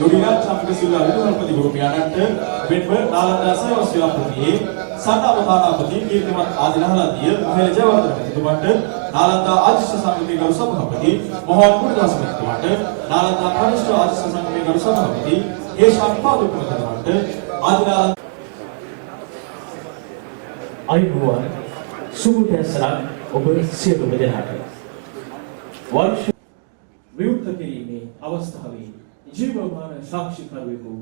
යොඩිනා චම්පකසිල්ලා විදුහල්පති ගුරු පියාණන්ට වෙන්ව නාලන්දා සේවා සේවාපතියේ සන්නාවතානාපති කීර්තිමත් ආදිනහලදිය මහේල ජයවර්ධන මැතිතුමන්ට නාලන්දා ආදිශ්‍ය සංගමයේ ගරු සභාපති මොහොන් මුනිදාස මැතිතුමන්ට නාලන්දා කනිෂ්ඨ ආදිශ්‍ය සංගමයේ ගරු සභාපති හේෂාන් පාදුක මැතිතුමන්ට ආදිනාලන්දා අයිබෝවන් සුබදැසක් ඔබ සියලුම දෙනාට වර්ෂ විවෘත කිරීමේ අවස්ථාවේ ජීවමාන සාක්ෂිකරුවෙකු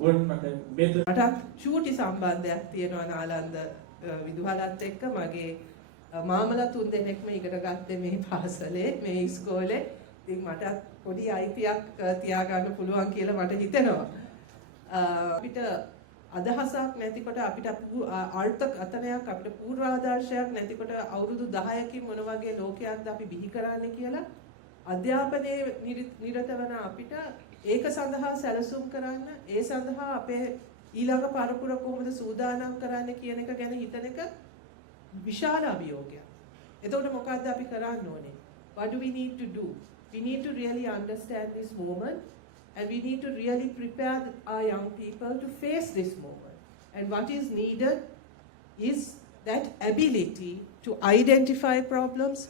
වන්නට මෙතනට චූටි සම්බන්ධයක් තියෙනවා නාලන්ද විදුහලත් එක්ක මගේ මාමලා තුන් දෙනෙක්ම ඉගෙන ගත්තේ මේ පාසලේ මේ ඉස්කෝලේ. ඉතින් මට පොඩි අයිතියක් තියාගන්න පුළුවන් කියලා මට හිතෙනවා. අපිට අදහසක් නැතිකොට අපිට අර්ථකථනයක් අපිට පූර්වාදර්ශයක් නැතිකොට අවුරුදු 10කින් මොන වගේ ලෝකයක්ද අපි බිහි කරන්නේ කියලා අධ්‍යාපනයේ නිරත වන අපිට ඒක සඳහා සැලසුම් කරන්න ඒ සඳහා අපේ ඊළඟ පරපුර කොහොමද සූදානම් කරන්න කියන එක ගැන හිතන එක විශාල අභියෝගයක්. එතකොට මොකද්ද අපි කරන්න ඕනේ? What do we need to do? We need to really understand this moment. And we need to really prepare our young people to face this moment. And what is needed is that ability to identify problems,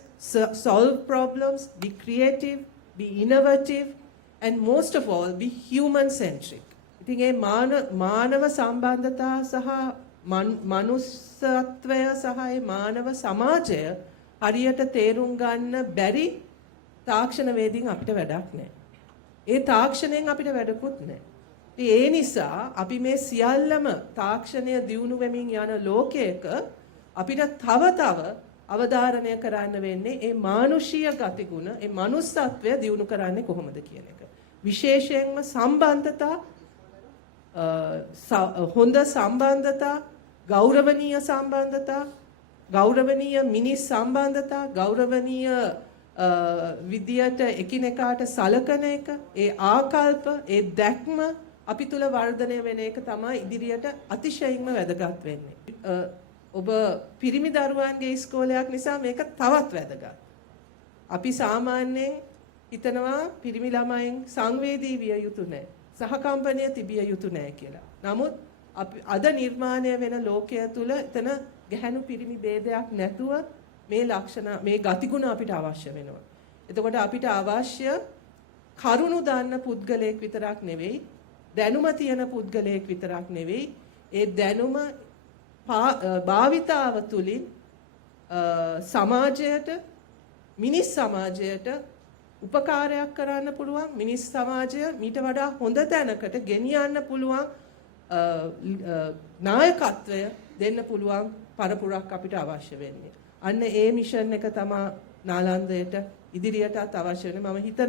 solve problems, be creative, be innovative, and most of all, be human-centric. ඉතින් මේ මානව සම්බන්ධතා සහ මනුස්සත්වය සහ මේ මානව සමාජය හරියට තේරුම් ගන්න බැරි තාක්ෂණ වේදින් අපිට වැඩක් නැහැ. ඒ තාක්ෂණයෙන් අපිට වැඩකුත් නැහැ. ඒ නිසා අපි මේ සියල්ලම තාක්ෂණය දියුණු වෙමින් යන ලෝකයක අපිට තව අවධාරණය කරන්න වෙන්නේ මේ මානුෂීය ගතිගුණ, මේ මනුස්සත්වය දියුණු කරන්නේ කොහොමද කියන එක. විශේෂයෙන්ම සම්බන්ධතා, හොඳ සම්බන්ධතා, ගෞරවනීය සම්බන්ධතා, ගෞරවනීය මිනිස් සම්බන්ධතා, ගෞරවනීය විද්‍යාවට එකිනෙකාට සලකන එක, ඒ ආකල්ප, ඒ දැක්ම අපි තුල වර්ධනය වෙන එක තමයි ඉදිරියට අතිශයින්ම වැදගත් වෙන්නේ. ඔබ පිරිමි දරුවන්ගේ ඉස්කෝලයක් නිසා මේක තවත් වැදගත්. අපි සාමාන්‍යයෙන් හිතනවා පිරිමි ළමයින් සංවේදී විය යුතු නැහැ, සහකම්පනය තිබිය යුතු නැහැ කියලා. නමුත් අද නිර්මාණය වෙන ලෝකය තුල එතන ගැහැණු පිරිමි ભેදයක් නැතුව මේ ලක්ෂණ මේ ගතිගුණ අපිට අවශ්‍ය වෙනවා. එතකොට අපිට අවශ්‍ය කරුණු දන්න පුද්ගලයෙක් විතරක් නෙවෙයි, දැනුම තියෙන පුද්ගලයෙක් විතරක් නෙවෙයි, ඒ දැනුම භාවිතාව තුළින් සමාජයට, මිනිස් සමාජයට උපකාරයක් කරන්න පුළුවන්, මිනිස් සමාජය මීට වඩා හොඳ තැනකට ගෙනියන්න පුළුවන් නායකත්වය දෙන්න පුළුවන් පරපුරක් අපිට අවශ්‍ය වෙන්නේ. අන්න ඒ මිෂන් එක තමයි නාලන්දයට ඉදිරියටත් අවශ්‍ය වෙන්නේ. මම හිතනවා